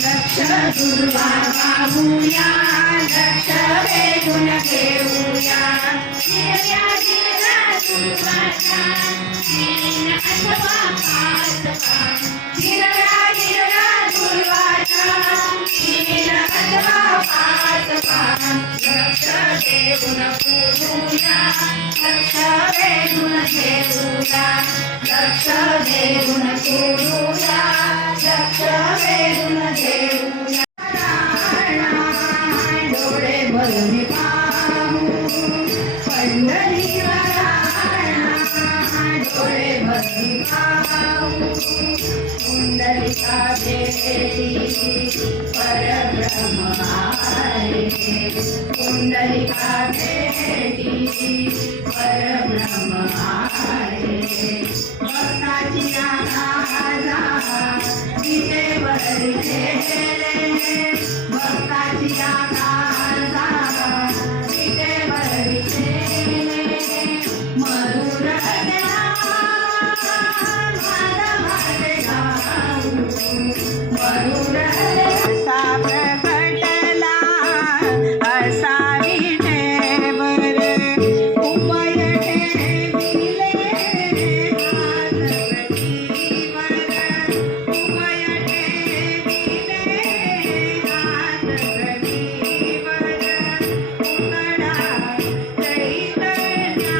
लक्ष दुर्वा गाऊया, लक्ष वेधून घेऊया. हिरव्या हिरव्या दुर्वाच्या तीन अथवा पाच पान, हिरव्या हिरव्या दुर्वाच्या तीन अथवा पाच पान. लक्ष देऊन पुरूया, लक्ष वेधून घेऊया, लक्ष देऊन पुरूया, लक्ष वेधून घेऊया. डोळे भरून पाहू पंढरीवर, डोळे भरून पाहू पुंडलिका भेटी परब्रह्म आहे. पुंडलिका भेटी परब्रह्म आहे. भक्ताची आजा विटेवर विठेले, भक्ताची आजा विटेवर विठेले. मधुर मधुर असा प्रकटला असा विटेवर उभय ठेविले हात गटीवर, उभय ठेविले हात गटीवर. उकडा चैतन्याचा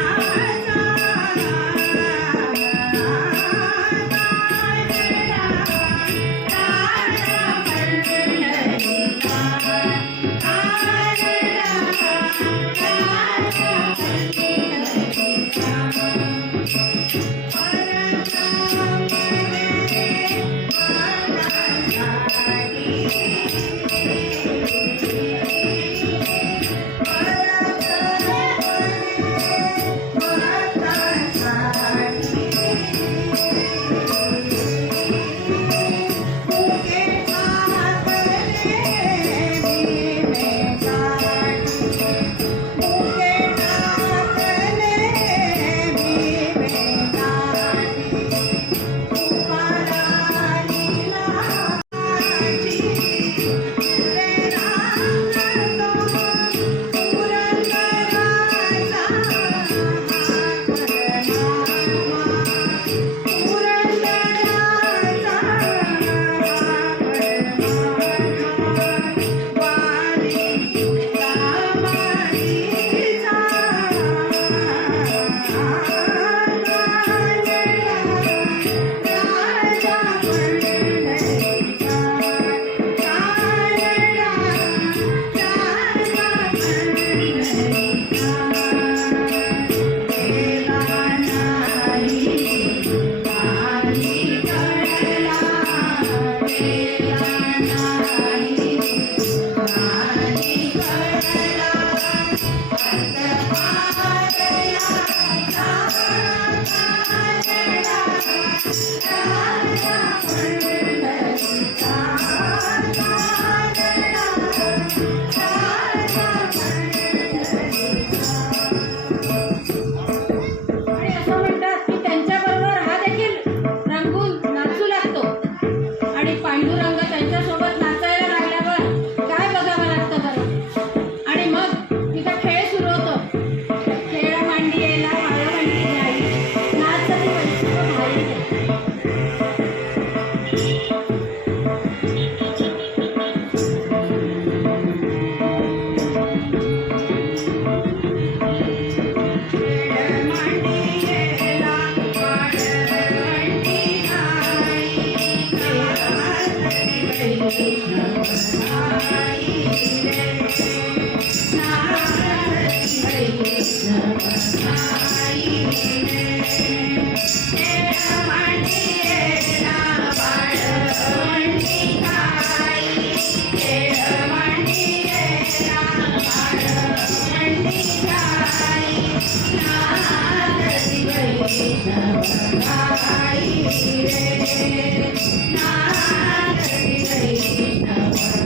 नाथ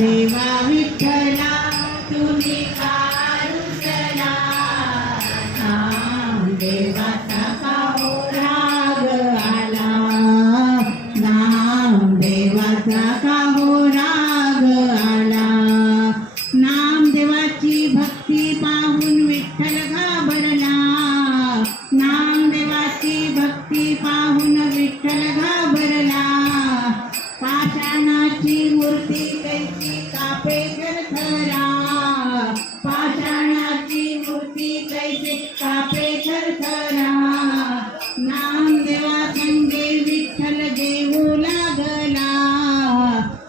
देवा विठ्ठला तुम्ही कारुसला नामदेवाचा का हो राग आला नामदेवाचा का हो राग आला नामदेवाची भक्ती पाहून विठ्ठल घाबरला नामदेवाची भक्ती पाहून विठ्ठल घाबरला पाषाणाची मूर्ती कैसी कापे थरथरा पाषाणाची मूर्ती कैसी कापे थरथरा नामदेवा संगे विठ्ठल देऊ लागला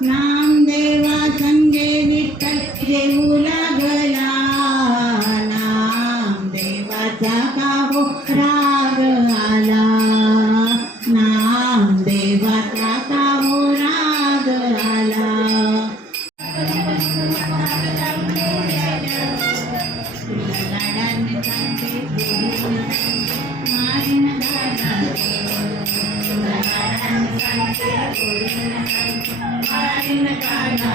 नामदेवा संगे विठ्ठल देऊ लागला नामदेवाचा का हो राग आला नामदेवाचा का हो राग आला लाडाने सांगते मारीन दादा लाडाने सांगते मारीन दादा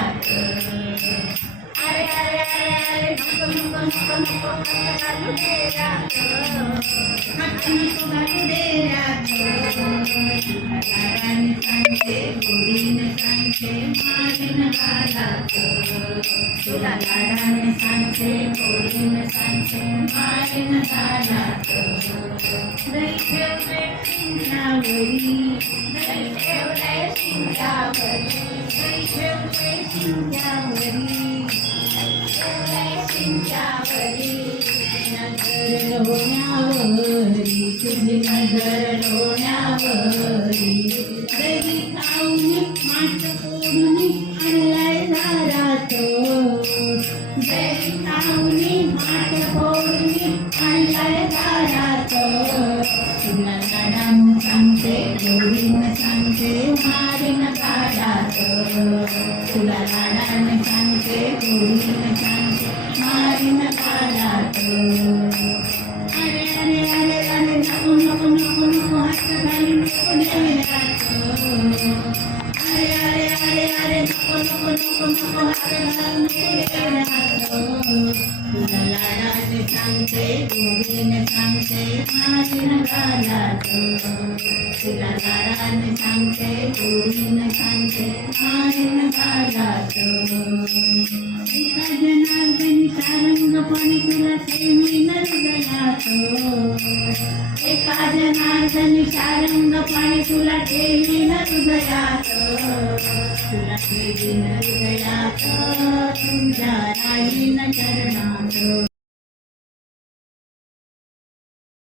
अरे अरे अरे अरे नको नको नको नको घालू दे रात नको घालू दे रात लाडाने सांगते गोडीने सांगते मारीन दादा तुला लाडाने सांगते गोडीने सांगते मारीन दादा दही ठेवले शिंगावरी दही ठेवले शिंगावरी दही ठेवले शिंगावरी नजर लोण्यावरी तुझी नजर लोण्यावरी दही खाऊन माठ पोडून आणलाय दारात दही खाऊन माठ पोडून आणलाय दारात तुला लाडानं सांगते गोडीनं सांगते मारीन दारात तुला लाडानं सांगते गोडीनं सांगते मारीन दारात अरे अरे अरे अरे नको नको नको नको हात घालू नको देरात अरे अरे अरे अरे नको नको नको नको हात घालू नको देरात तुला लाडाने सांगते गोडीने सांगते मारीन दारात तुला लाडाने सांगते गोडीने सांगते मारीन दारात एका जनार्दनी सारंगपणी तुला प्रेमीन हृदयात एका जनार्दनी सारंगपणी तुला ठेवीन हृदयात तुला ठेवीन हृदयात तुझ्या राहीन चरणात